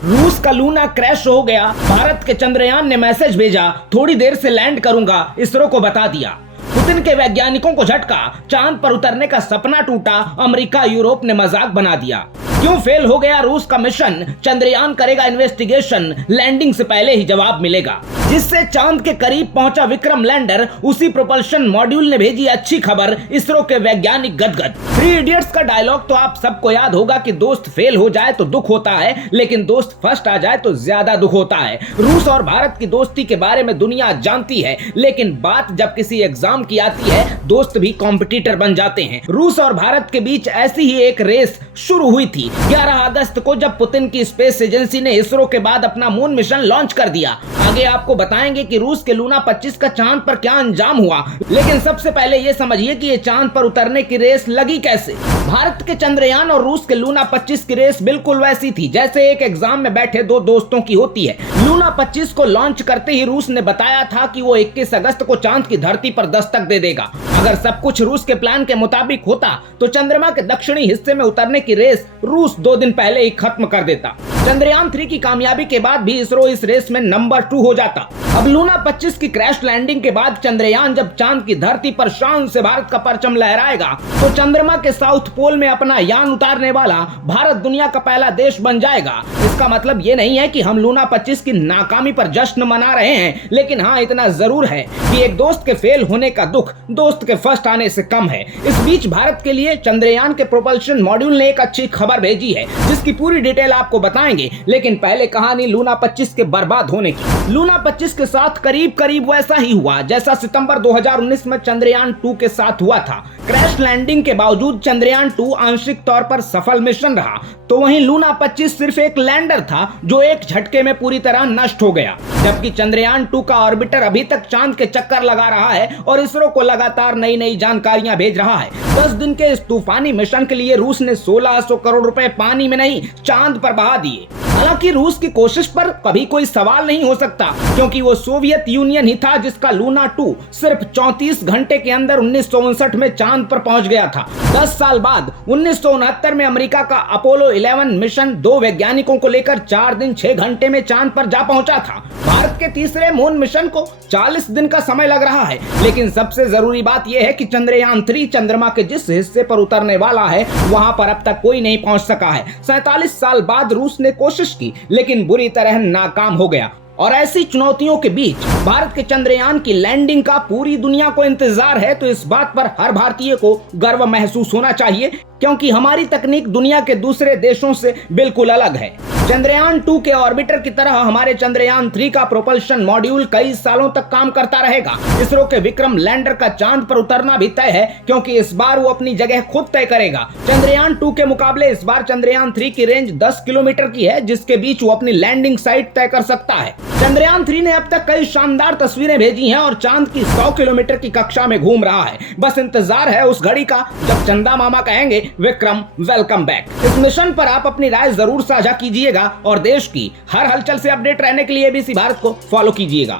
रूस का Luna crash हो गया। भारत के चंद्रयान ने मैसेज भेजा, थोड़ी देर से लैंड करूंगा, इसरो को बता दिया। पुतिन के वैज्ञानिकों को झटका, चांद पर उतरने का सपना टूटा, अमेरिका यूरोप ने मजाक बना दिया। क्यों फेल हो गया रूस का मिशन? चंद्रयान करेगा इन्वेस्टिगेशन, लैंडिंग से पहले ही जवाब मिलेगा। जिससे चांद के करीब पहुंचा विक्रम लैंडर, उसी प्रोपल्शन मॉड्यूल ने भेजी अच्छी खबर, इसरो के वैज्ञानिक गदगद। थ्री इडियट्स का डायलॉग तो आप सबको याद होगा कि दोस्त फेल हो जाए तो दुख होता है, लेकिन दोस्त फर्स्ट आ जाए तो ज्यादा दुख होता है। रूस और भारत की दोस्ती के बारे में दुनिया जानती है, लेकिन बात जब किसी एग्जाम की आती है, दोस्त भी कॉम्पिटिटर बन जाते हैं। रूस और भारत के बीच ऐसी ही एक रेस शुरू हुई थी 11 अगस्त को, जब पुतिन की स्पेस एजेंसी ने इसरो के बाद अपना मून मिशन लॉन्च कर दिया। आगे आपको बताएंगे कि रूस के लूना 25 का चांद पर क्या अंजाम हुआ, लेकिन सबसे पहले ये समझिए कि ये चांद पर उतरने की रेस लगी कैसे। भारत के चंद्रयान और रूस के लूना 25 की रेस बिल्कुल वैसी थी जैसे एक एग्जाम में बैठे दो दोस्तों की होती है। लूना 25 को लॉन्च करते ही रूस ने बताया था कि वो 21 अगस्त को चांद की धरती पर दस्तक दे देगा। अगर सब कुछ रूस के प्लान के मुताबिक होता तो चंद्रमा के दक्षिणी हिस्से में उतरने की रेस रूस 2 दिन पहले ही खत्म कर देता। चंद्रयान 3 की कामयाबी के बाद भी इसरो इस रेस में नंबर 2 हो जाता। अब लूना 25 की क्रैश लैंडिंग के बाद चंद्रयान जब चांद की धरती पर शान से भारत का परचम लहराएगा तो चंद्रमा के साउथ पोल में अपना यान उतारने वाला भारत दुनिया का पहला देश बन जाएगा। इसका मतलब ये नहीं है कि हम लूना 25 की नाकामी पर जश्न मना रहे हैं, लेकिन हाँ इतना जरूर है कि एक दोस्त के फेल होने का दुख दोस्त के फर्स्ट आने से कम है। इस बीच भारत के लिए चंद्रयान के प्रोपल्शन मॉड्यूल ने एक अच्छी खबर भेजी है, जिसकी पूरी डिटेल आपको बताएंगे, लेकिन पहले कहानी लूना 25 के बर्बाद होने की। लूना 25 के साथ करीब करीब वैसा ही हुआ जैसा सितंबर 2019 में चंद्रयान 2 के साथ हुआ था। क्रैश लैंडिंग के बावजूद चंद्रयान 2 आंशिक तौर पर सफल मिशन रहा, तो वहीं लूना 25 सिर्फ एक लैंडर था जो एक झटके में पूरी तरह नष्ट हो गया। जबकि चंद्रयान 2 का ऑर्बिटर अभी तक चांद के चक्कर लगा रहा है और इसरो को लगातार नई नई जानकारियां भेज रहा है। 10 दिन के इस तूफानी मिशन के लिए रूस ने 1600 करोड़ रुपए पानी में नहीं चांद पर बहा दिए। हालांकि रूस की कोशिश पर कभी कोई सवाल नहीं हो सकता, क्योंकि वो सोवियत यूनियन ही था जिसका लूना 2 सिर्फ 34 घंटे के अंदर 1959 में चांद पर पहुंच गया था। 10 साल बाद 1969 में अमेरिका का अपोलो 11 मिशन 2 वैज्ञानिकों को लेकर 4 दिन 6 घंटे में चांद पर जा पहुंचा था। भारत के तीसरे मून मिशन को 40 दिन का समय लग रहा है, लेकिन सबसे जरूरी बात यह है कि चंद्रयान 3 चंद्रमा के जिस हिस्से पर उतरने वाला है वहां पर अब तक कोई नहीं पहुंच सका है। 47 साल बाद रूस ने कोशिश की, लेकिन बुरी तरह नाकाम हो गया। और ऐसी चुनौतियों के बीच भारत के चंद्रयान की लैंडिंग का पूरी दुनिया को इंतजार है, तो इस बात पर हर भारतीय को गर्व महसूस होना चाहिए, क्योंकि हमारी तकनीक दुनिया के दूसरे देशों से बिल्कुल अलग है। चंद्रयान 2 के ऑर्बिटर की तरह हमारे चंद्रयान 3 का प्रोपल्शन मॉड्यूल कई सालों तक काम करता रहेगा। इसरो के विक्रम लैंडर का चांद पर उतरना भी तय है, क्योंकि इस बार वो अपनी जगह खुद तय करेगा। चंद्रयान 2 के मुकाबले इस बार चंद्रयान 3 की रेंज 10 किलोमीटर की है, जिसके बीच वो अपनी लैंडिंग साइट तय कर सकता है। चंद्रयान 3 ने अब तक कई शानदार तस्वीरें भेजी हैं और चांद की 100 किलोमीटर की कक्षा में घूम रहा है। बस इंतजार है उस घड़ी का जब चंदा मामा कहेंगे विक्रम वेलकम बैक। इस मिशन पर आप अपनी राय जरूर साझा कीजिएगा और देश की हर हलचल से अपडेट रहने के लिए एबीसी भारत को फॉलो कीजिएगा।